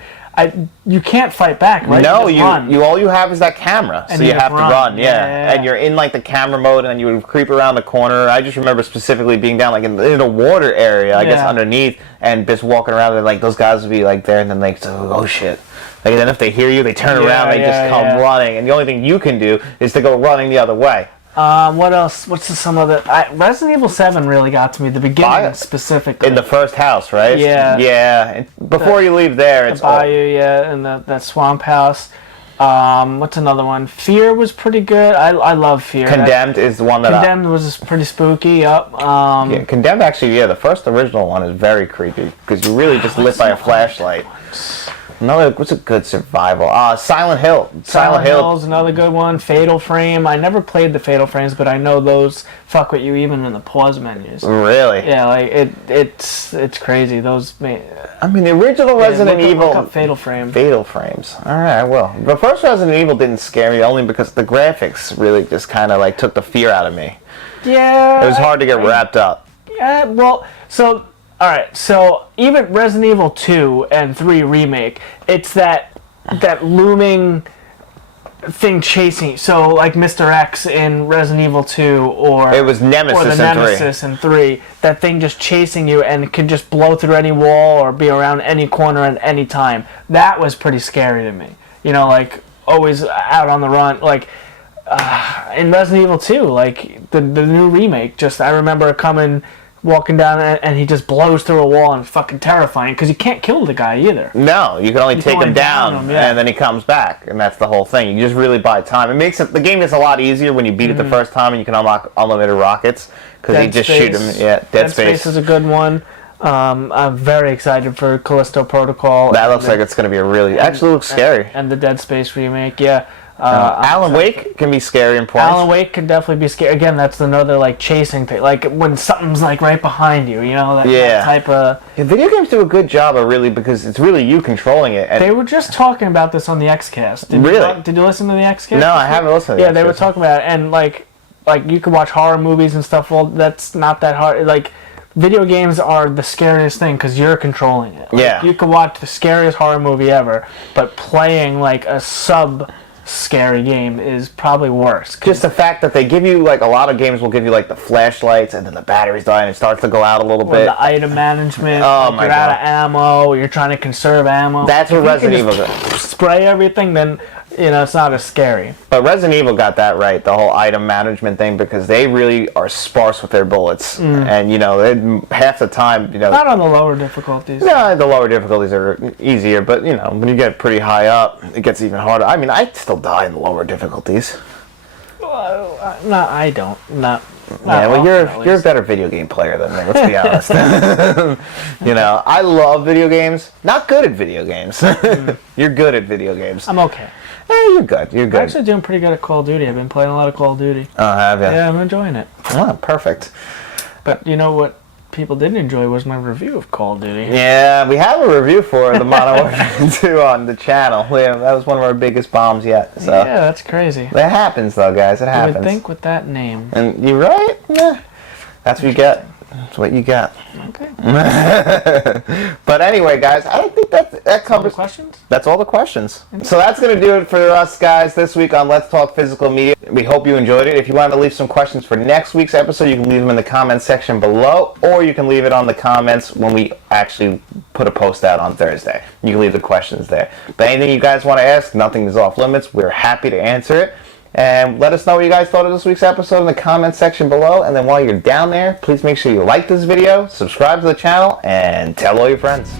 you can't fight back, right? No, just run. you all you have is that camera, And so you you have to run. Yeah. And you're in like the camera mode, and then you would creep around the corner. I just remember specifically being down like in a water area, I guess underneath, and just walking around, and like those guys would be like there, and then like, oh shit. Like, and then if they hear you, they turn around, they just come running, and the only thing you can do is to go running the other way. What else? What's some other? Resident Evil 7 really got to me. The beginning specifically. In the first house, right? Yeah. Yeah. And before you leave there, it's the bayou, and that swamp house. What's another one? Fear was pretty good. I love Fear. Condemned is the one that Condemned was pretty spooky. Yep. Yeah, Condemned actually, the first original one is very creepy because you're really just lit by a flashlight. Another, what's a good survival? Silent Hill. Silent Hill's another good one. Fatal Frame. I never played the Fatal Frames, but I know those fuck with you even in the pause menus. Really? Yeah, like it's crazy. Those. I mean, the original Resident Evil. Look up Fatal Frame. Fatal Frames. All right, I will. The first Resident Evil didn't scare me only because the graphics really just kind of like took the fear out of me. Yeah. It was hard to get wrapped up. Yeah. Well, so. Alright, so even Resident Evil 2 and 3 Remake, it's that looming thing chasing you. So like Mr. X in Resident Evil 2 or it was Nemesis, or the Nemesis in 3. That thing just chasing you and could just blow through any wall or be around any corner at any time. That was pretty scary to me. You know, like always out on the run. Like in Resident Evil 2, like the new remake, just I remember coming... walking down and he just blows through a wall and it's fucking terrifying because you can't kill the guy either. No, you can only take him down and then he comes back, and that's the whole thing. You just really buy time. It makes it, the game gets a lot easier when you beat it the first time and you can unlock unlimited rockets because you just shoot him. Yeah, Dead Space is a good one. I'm very excited for Callisto Protocol. That looks like it's going to be a really actually looks scary. And the Dead Space remake, yeah. Alan Wake can be scary in points. Alan Wake can definitely be scary. Again, that's another like chasing thing. Like when something's like right behind you, you know, that type of... Yeah, video games do a good job of really, because it's really you controlling it. And they were just talking about this on the Xcast. Did you listen to the Xcast? No, I haven't listened to the Xcast. They were talking about it, and like you could watch horror movies and stuff. Well, that's not that hard. Like, video games are the scariest thing because you're controlling it. Like, you could watch the scariest horror movie ever, but playing like a scary game is probably worse. Just the fact that they give you, like, a lot of games will give you like the flashlights and then the batteries die and it starts to go out a little bit. The item management. Oh like my you're God. out of ammo. You're trying to conserve ammo. That's what Resident Evil does. Spray everything, then it's not as scary. But Resident Evil got that right, the whole item management thing, because they really are sparse with their bullets, and half the time, not on the lower difficulties. No, the lower difficulties are easier, but when you get pretty high up, it gets even harder. I mean, I still die in the lower difficulties. No, I don't. Not yeah, well, often, you're a better video game player than me. Let's be honest. I love video games. Not good at video games. You're good at video games. I'm okay. You're good. You're good. I'm actually doing pretty good at Call of Duty. I've been playing a lot of Call of Duty. Oh, have you? Yeah, I'm enjoying it. Oh, perfect. But you know what people didn't enjoy was my review of Call of Duty. Yeah, we have a review for the Modern Warfare 2 on the channel. That was one of our biggest bombs yet. So. Yeah, that's crazy. That happens, though, guys. It happens. You would think with that name. And you're right. Yeah. That's what you get. That's what you got. Okay. But anyway, guys, I think that covers... all the questions? That's all the questions. So that's going to do it for us, guys, this week on Let's Talk Physical Media. We hope you enjoyed it. If you want to leave some questions for next week's episode, you can leave them in the comments section below, or you can leave it on the comments when we actually put a post out on Thursday. You can leave the questions there. But anything you guys want to ask, nothing is off limits. We're happy to answer it. And let us know what you guys thought of this week's episode in the comments section below. And then while you're down there, please make sure you like this video, subscribe to the channel, and tell all your friends.